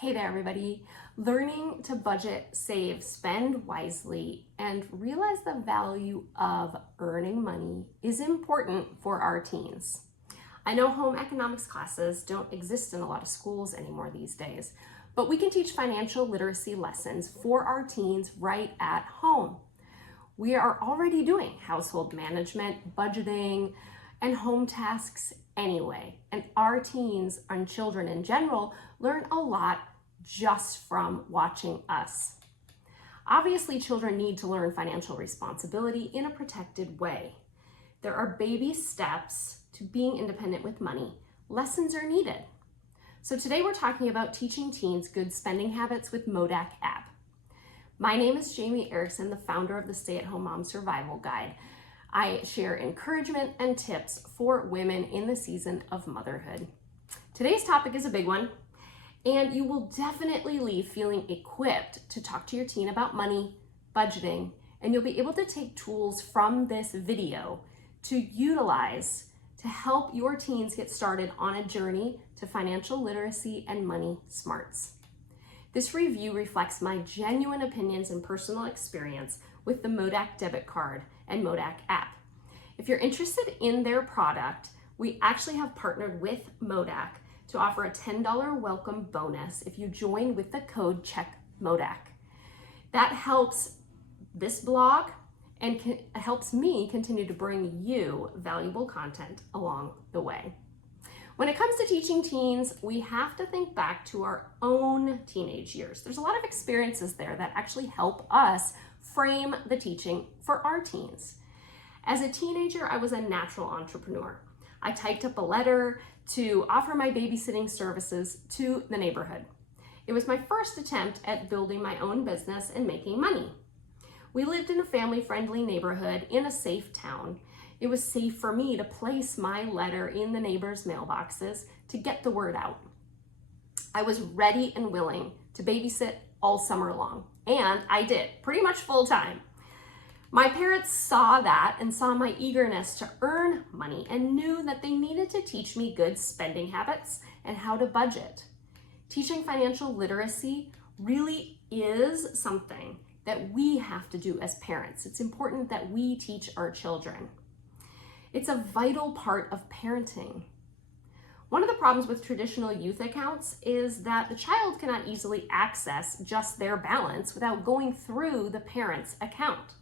Hey there, everybody. Learning to budget, save, spend wisely, and realize the value of earning money is important for our teens. I know home economics classes don't exist in a lot of schools anymore these days, but we can teach financial literacy lessons for our teens right at home. We are already doing household management, budgeting, and home tasks anyway, and our teens and children in general learn a lot just from watching us. Obviously, children need to learn financial responsibility in a protected way. There are baby steps to being independent with money. Lessons are needed. So today we're talking about teaching teens good spending habits with Modak app. My name is Jamie Erickson, the founder of the Stay-at-Home Mom Survival Guide. I share encouragement and tips for women in the season of motherhood. Today's topic is a big one, and you will definitely leave feeling equipped to talk to your teen about money, budgeting, and you'll be able to take tools from this video to utilize to help your teens get started on a journey to financial literacy and money smarts. This review reflects my genuine opinions and personal experience with the Modak debit card and Modak app. If you're interested in their product, we actually have partnered with Modak to offer a $10 welcome bonus if you join with the code CHECKMODAK. That helps this blog and helps me continue to bring you valuable content along the way. When it comes to teaching teens, we have to think back to our own teenage years. There's a lot of experiences there that actually help us frame the teaching for our teens. As a teenager, I was a natural entrepreneur. I typed up a letter to offer my babysitting services to the neighborhood. It was my first attempt at building my own business and making money. We lived in a family-friendly neighborhood in a safe town. It was safe for me to place my letter in the neighbors' mailboxes to get the word out. I was ready and willing to babysit all summer long, and I did, pretty much full time. My parents saw that and saw my eagerness to earn money and knew that they needed to teach me good spending habits and how to budget. Teaching financial literacy really is something that we have to do as parents. It's important that we teach our children. It's a vital part of parenting. One of the problems with traditional youth accounts is that the child cannot easily access just their balance without going through the parent's account.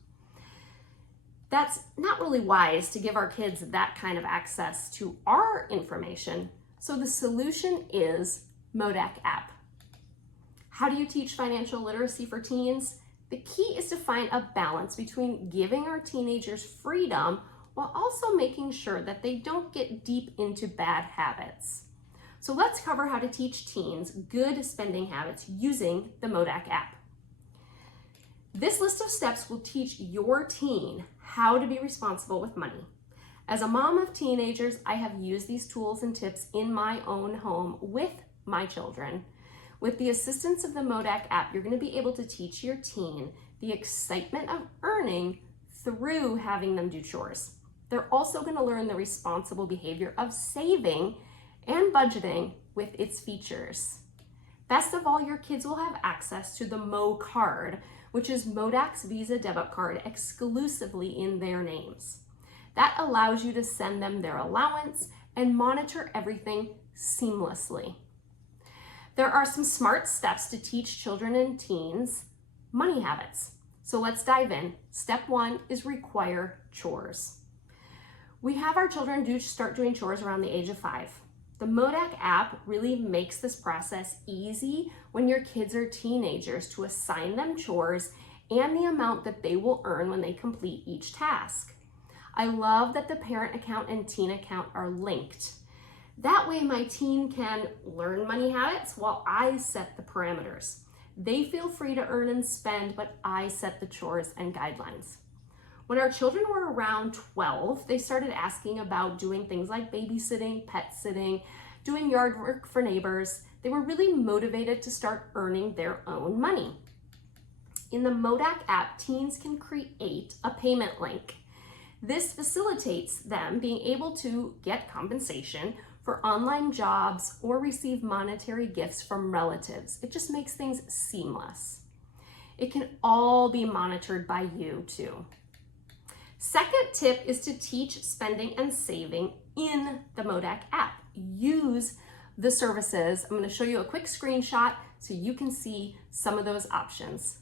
That's not really wise to give our kids that kind of access to our information, so the solution is Modak app. How do you teach financial literacy for teens? The key is to find a balance between giving our teenagers freedom while also making sure that they don't get deep into bad habits. So let's cover how to teach teens good spending habits using the Modak app. This list of steps will teach your teen how to be responsible with money. As a mom of teenagers, I have used these tools and tips in my own home with my children. With the assistance of the Modak app, you're going to be able to teach your teen the excitement of earning through having them do chores. They're also going to learn the responsible behavior of saving and budgeting with its features. Best of all, your kids will have access to the MoCard, which is Modak's Visa debit card exclusively in their names. That allows you to send them their allowance and monitor everything seamlessly. There are some smart steps to teach children and teens money habits. So let's dive in. Step 1 is require chores. We have our children start doing chores around the age of 5. The Modak app really makes this process easy when your kids are teenagers to assign them chores and the amount that they will earn when they complete each task. I love that the parent account and teen account are linked. That way my teen can learn money habits while I set the parameters. They feel free to earn and spend, but I set the chores and guidelines. When our children were around 12, they started asking about doing things like babysitting, pet sitting, doing yard work for neighbors. They were really motivated to start earning their own money. In the Modak app, teens can create a payment link. This facilitates them being able to get compensation for online jobs, or receive monetary gifts from relatives. It just makes things seamless. It can all be monitored by you too. Second tip is to teach spending and saving in the Modak app. Use the services. I'm going to show you a quick screenshot so you can see some of those options.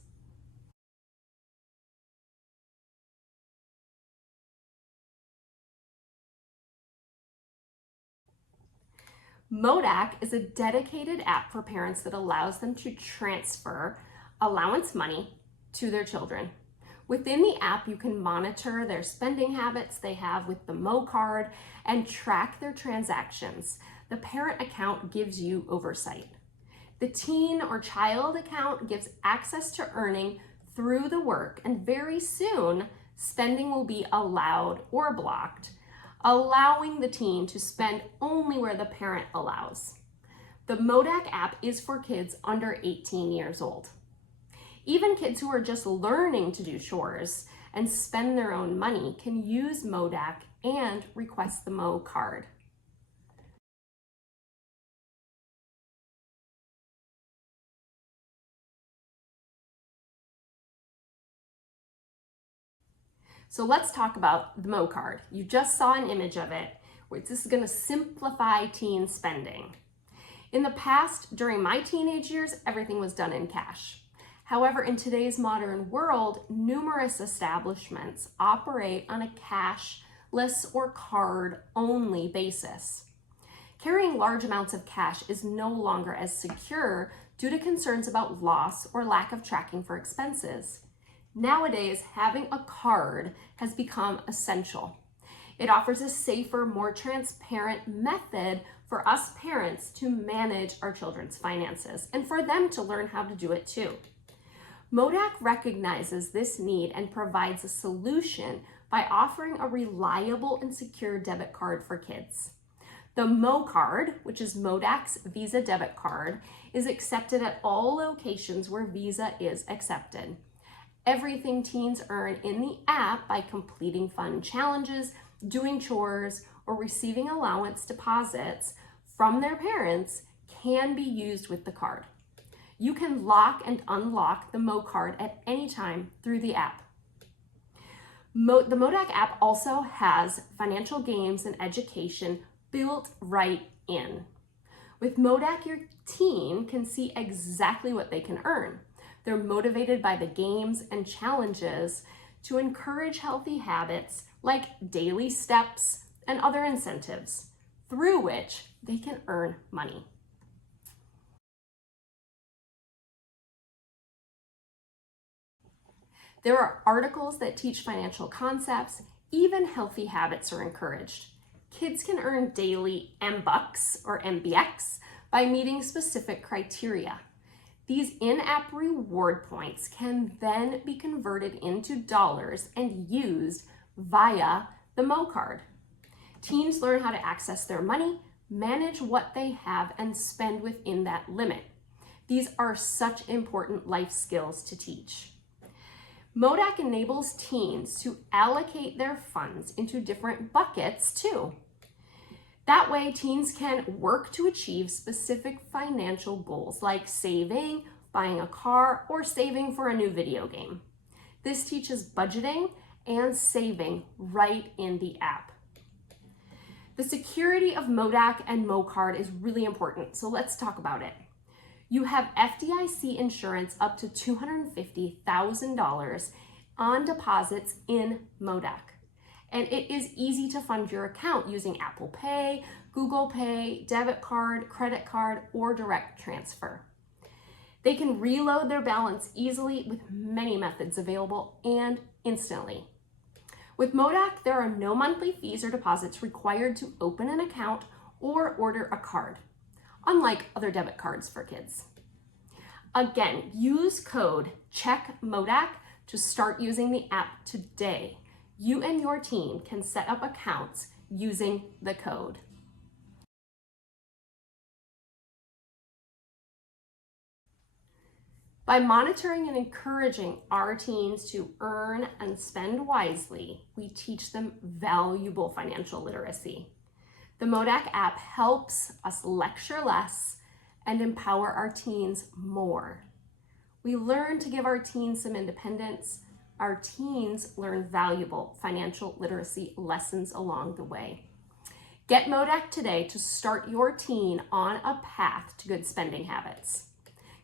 Modak is a dedicated app for parents that allows them to transfer allowance money to their children. Within the app, you can monitor their spending habits they have with the MoCard and track their transactions. The parent account gives you oversight. The teen or child account gives access to earning through the work, and very soon, spending will be allowed or blocked, allowing the teen to spend only where the parent allows. The Modak app is for kids under 18 years old. Even kids who are just learning to do chores and spend their own money can use Modak and request the MoCard. So let's talk about the MoCard. You just saw an image of it. This is going to simplify teen spending. In the past, during my teenage years, everything was done in cash. However, in today's modern world, numerous establishments operate on a cashless or card-only basis. Carrying large amounts of cash is no longer as secure due to concerns about loss or lack of tracking for expenses. Nowadays, having a card has become essential. It offers a safer, more transparent method for us parents to manage our children's finances and for them to learn how to do it too. Modak recognizes this need and provides a solution by offering a reliable and secure debit card for kids. The MoCard, which is Modak's Visa debit card, is accepted at all locations where Visa is accepted. Everything teens earn in the app by completing fun challenges, doing chores, or receiving allowance deposits from their parents can be used with the card. You can lock and unlock the MoCard at any time through the app. The Modak app also has financial games and education built right in. With Modak, your teen can see exactly what they can earn. They're motivated by the games and challenges to encourage healthy habits like daily steps and other incentives through which they can earn money. There are articles that teach financial concepts. Even healthy habits are encouraged. Kids can earn daily MBucks or MBX by meeting specific criteria. These in-app reward points can then be converted into dollars and used via the MoCard. Teens learn how to access their money, manage what they have, and spend within that limit. These are such important life skills to teach. Modak enables teens to allocate their funds into different buckets too. That way, teens can work to achieve specific financial goals like saving, buying a car, or saving for a new video game. This teaches budgeting and saving right in the app. The security of Modak and MoCard is really important, so let's talk about it. You have FDIC insurance up to $250,000 on deposits in Modak. And it is easy to fund your account using Apple Pay, Google Pay, debit card, credit card, or direct transfer. They can reload their balance easily with many methods available and instantly. With Modak, there are no monthly fees or deposits required to open an account or order a card, unlike other debit cards for kids. Again, use code CHECKMODAK to start using the app today. You and your teen can set up accounts using the code. By monitoring and encouraging our teens to earn and spend wisely, we teach them valuable financial literacy. The Modak app helps us lecture less and empower our teens more. We learn to give our teens some independence. Our teens learn valuable financial literacy lessons along the way. Get Modak today to start your teen on a path to good spending habits.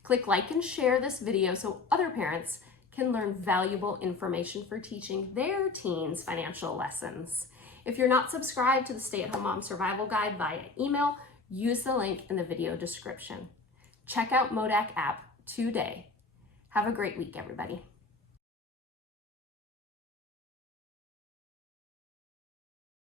Click like and share this video so other parents can learn valuable information for teaching their teens financial lessons. If you're not subscribed to the Stay-at-Home Mom Survival Guide via email, use the link in the video description. Check out Modak app today. Have a great week, everybody.